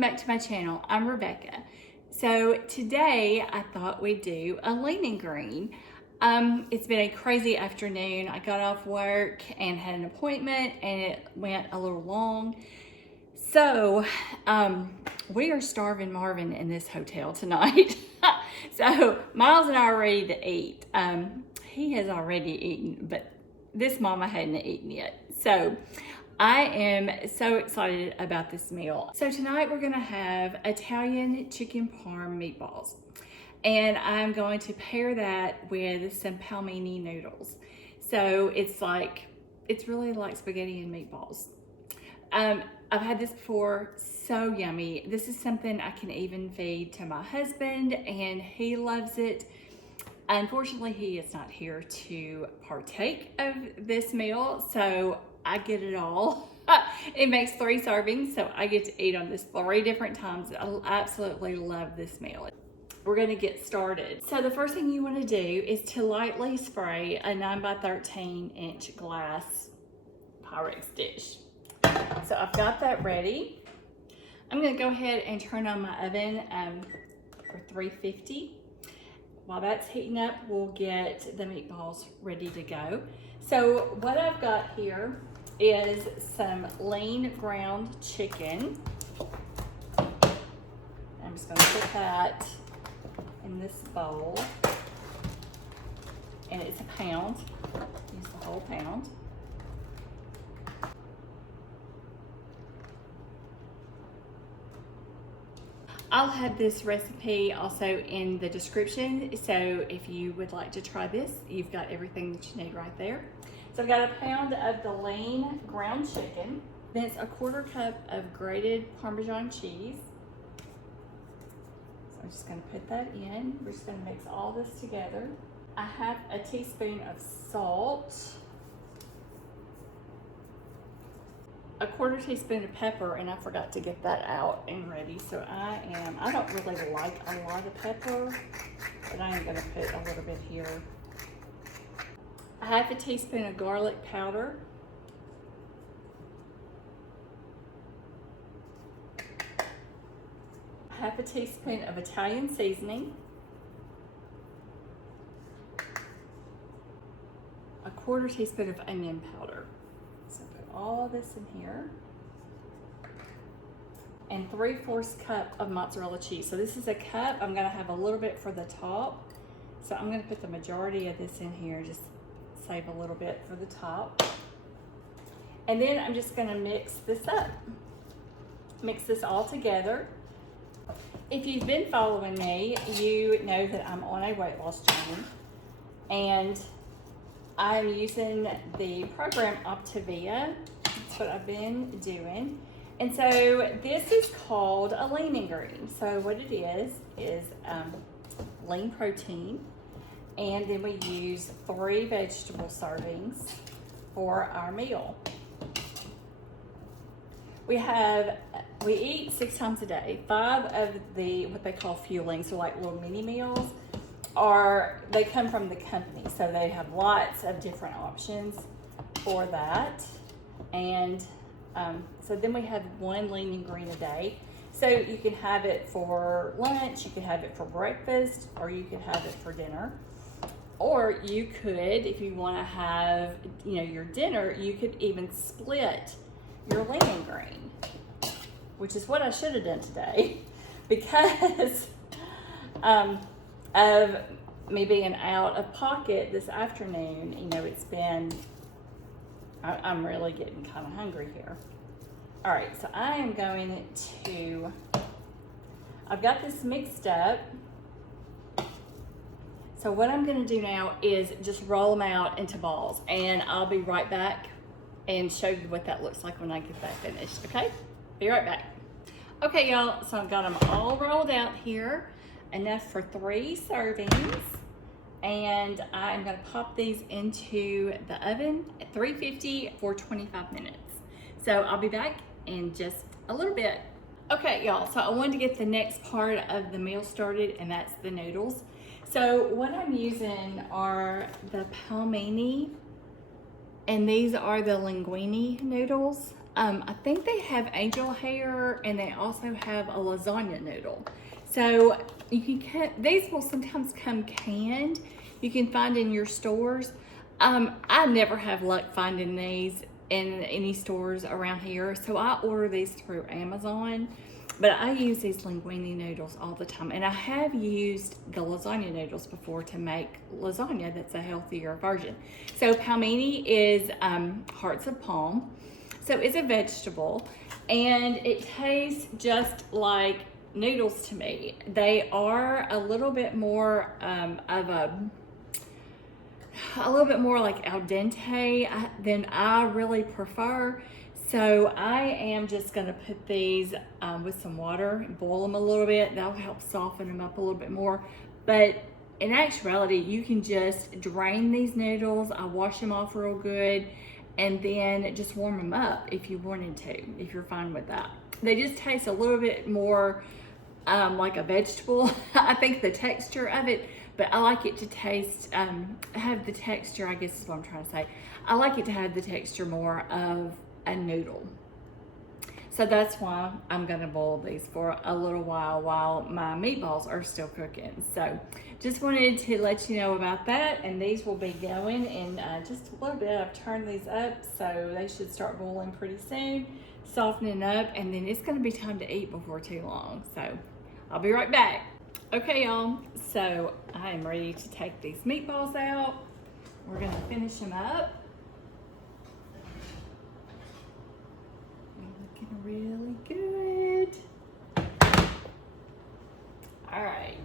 welcome back to my channel. I'm Rebecca. So today I thought we'd do a lean and green. It's been a crazy afternoon. I got off work and had an appointment and it went a little long. So we are starving Marvin in this hotel tonight. So Miles and I are ready to eat. He has already eaten, but this mama hadn't eaten yet. So I am so excited about this meal. So tonight we're gonna have Italian chicken parm meatballs. And I'm going to pair that with some Palmini noodles. So it's really like spaghetti and meatballs. I've had this before, so yummy. This is something I can even feed to my husband and he loves it. Unfortunately, he is not here to partake of this meal, so I get it all. It makes 3 servings, so I get to eat on this 3 different times. I absolutely love this meal. We're gonna get started. So the first thing you wanna do is to lightly spray a 9 by 13 inch glass Pyrex dish. So I've got that ready. I'm gonna go ahead and turn on my oven for 350. While that's heating up, we'll get the meatballs ready to go. So what I've got here is some lean ground chicken. I'm just gonna put that in this bowl. And it's a pound. Use the whole pound. I'll have this recipe also in the description, so if you would like to try this, you've got everything that you need right there. So I've got a pound of the lean ground chicken. Then it's a 1/4 cup of grated Parmesan cheese. So I'm just gonna put that in. We're just gonna mix all this together. I have a teaspoon of salt. A 1/4 teaspoon of pepper, and I forgot to get that out and ready. So I don't really like a lot of pepper, but I am gonna put a little bit here. A 1/2 teaspoon of garlic powder. A 1/2 teaspoon of Italian seasoning. A 1/4 teaspoon of onion powder. So put all this in here. And 3/4 cup of mozzarella cheese. So this is a cup. I'm gonna have a little bit for the top. So I'm gonna put the majority of this in here, just save a little bit for the top. And then I'm just gonna mix this up. Mix this all together. If you've been following me, you know that I'm on a weight loss journey. And I'm using the program Optavia. That's what I've been doing. And so this is called a lean and green. So what it is lean protein. And then we use 3 vegetable servings for our meal. We eat 6 times a day. 5 of the, what they call fueling, so like little mini meals, they come from the company. So they have lots of different options for that. And so then we have 1 lean and green a day. So you can have it for lunch, you can have it for breakfast, or you can have it for dinner. Or you could, if you want to have, your dinner, you could even split your lean and green, which is what I should have done today because of me being out of pocket this afternoon. It's been, I'm really getting kind of hungry here. All right, so I am going to, I've got this mixed up. So what I'm gonna do now is just roll them out into balls, and I'll be right back and show you what that looks like when I get that finished, okay? Be right back. Okay, y'all, so I've got them all rolled out here, enough for 3 servings. And I'm gonna pop these into the oven at 350 for 25 minutes. So I'll be back in just a little bit. Okay, y'all, so I wanted to get the next part of the meal started, and that's the noodles. So what I'm using are the Palmini, and these are the Linguine noodles. I think they have angel hair, and they also have a lasagna noodle. So you can these will sometimes come canned. You can find in your stores. I never have luck finding these in any stores around here, so I order these through Amazon. But I use these linguine noodles all the time, and I have used the lasagna noodles before to make lasagna that's a healthier version. So palmini is hearts of palm. So it's a vegetable, and it tastes just like noodles to me. They are a little bit more a little bit more like al dente than I really prefer. So I am just gonna put these with some water and boil them a little bit. That'll help soften them up a little bit more. But in actuality, you can just drain these noodles. I wash them off real good and then just warm them up if you wanted to, if you're fine with that. They just taste a little bit more like a vegetable. I think the texture of it, but I like it to taste, have the texture, I guess is what I'm trying to say. I like it to have the texture more of a noodle. So that's why I'm gonna boil these for a little while my meatballs are still cooking. So just wanted to let you know about that, and these will be going in just a little bit. I've turned these up, so they should start boiling pretty soon, softening up, and then it's gonna be time to eat before too long. So I'll be right back. Okay, y'all, so I am ready to take these meatballs out. We're gonna finish them up. Looking really good. All right,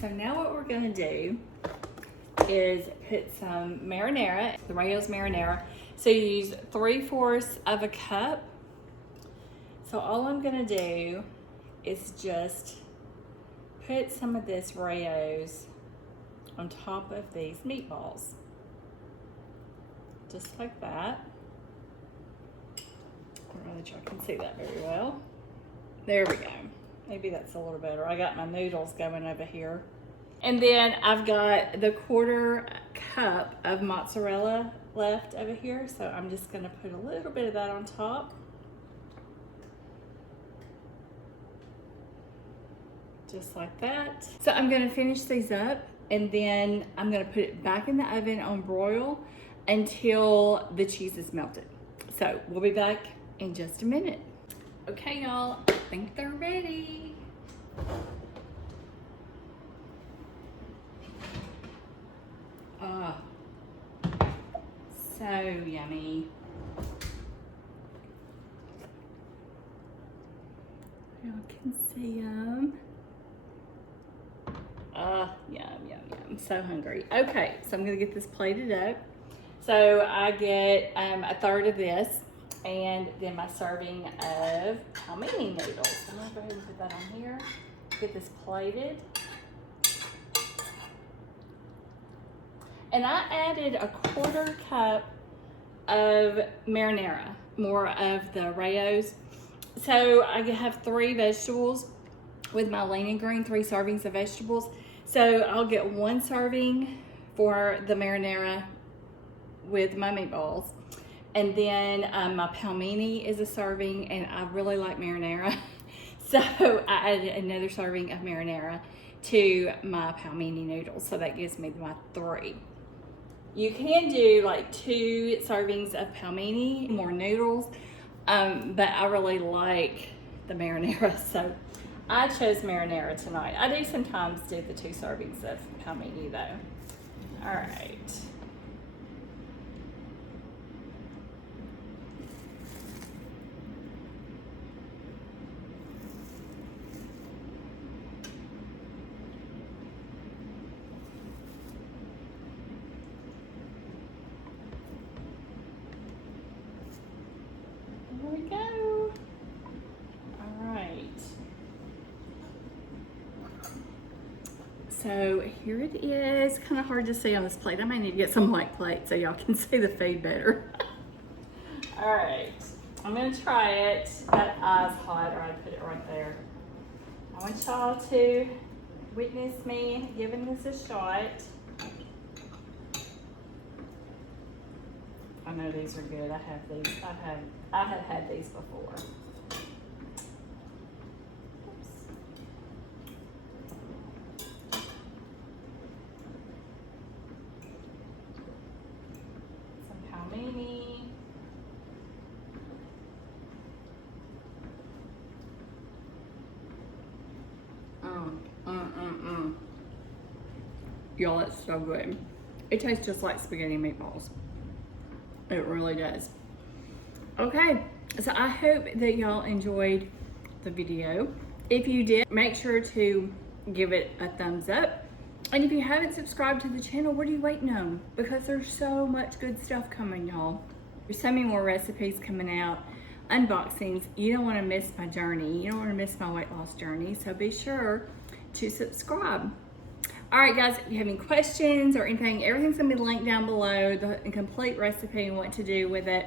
so now what we're gonna do is put some marinara, the Rayo's marinara. So you use 3/4 of a cup. So all I'm gonna do is just put some of this Rayo's on top of these meatballs. Just like that. I don't know that y'all can see that very well. There we go. Maybe that's a little better. I got my noodles going over here. And then I've got the 1/4 cup of mozzarella left over here. So I'm just gonna put a little bit of that on top. Just like that. So I'm gonna finish these up, and then I'm gonna put it back in the oven on broil until the cheese is melted. So we'll be back in just a minute. Okay, y'all, I think they're ready. So yummy. Y'all can see them. Yum, yum, yum. So hungry. Okay, so I'm gonna get this plated up. So I get 1/3 of this, and then my serving of Palmini noodles. I'm gonna go ahead and put that on here. Get this plated. And I added a 1/4 cup of marinara, more of the Rayo's. So I have 3 vegetables with my lean and green, 3 servings of vegetables. So I'll get 1 serving for the marinara with my meatballs. And then my palmini is a serving, and I really like marinara. So I added another serving of marinara to my palmini noodles. So that gives me my 3. You can do like 2 servings of palmini, more noodles, but I really like the marinara, so I chose marinara tonight. I do sometimes do the 2 servings of palmini though. All right. There we go. All right. So here it is. Kind of hard to see on this plate. I may need to get some light plate so y'all can see the food better. All right, I'm gonna try it. That eye's hot, or I'd put it right there. I want y'all to witness me giving this a shot. I know these are good. I have these. I have had these before. Some Palmini. Y'all, it's so good. It tastes just like spaghetti and meatballs. It really does. Okay, so I hope that y'all enjoyed the video. If you did, make sure to give it a thumbs up. And if you haven't subscribed to the channel, what are you waiting on? Because there's so much good stuff coming, y'all. There's so many more recipes coming out, unboxings. You don't want to miss my journey. You don't want to miss my weight loss journey. So be sure to subscribe. All right, guys, if you have any questions or anything, everything's gonna be linked down below, the complete recipe and what to do with it.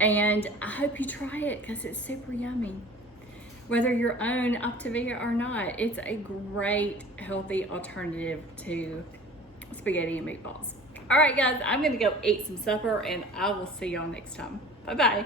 And I hope you try it because it's super yummy. Whether you're on Optavia or not, it's a great, healthy alternative to spaghetti and meatballs. All right, guys, I'm gonna go eat some supper and I will see y'all next time. Bye-bye.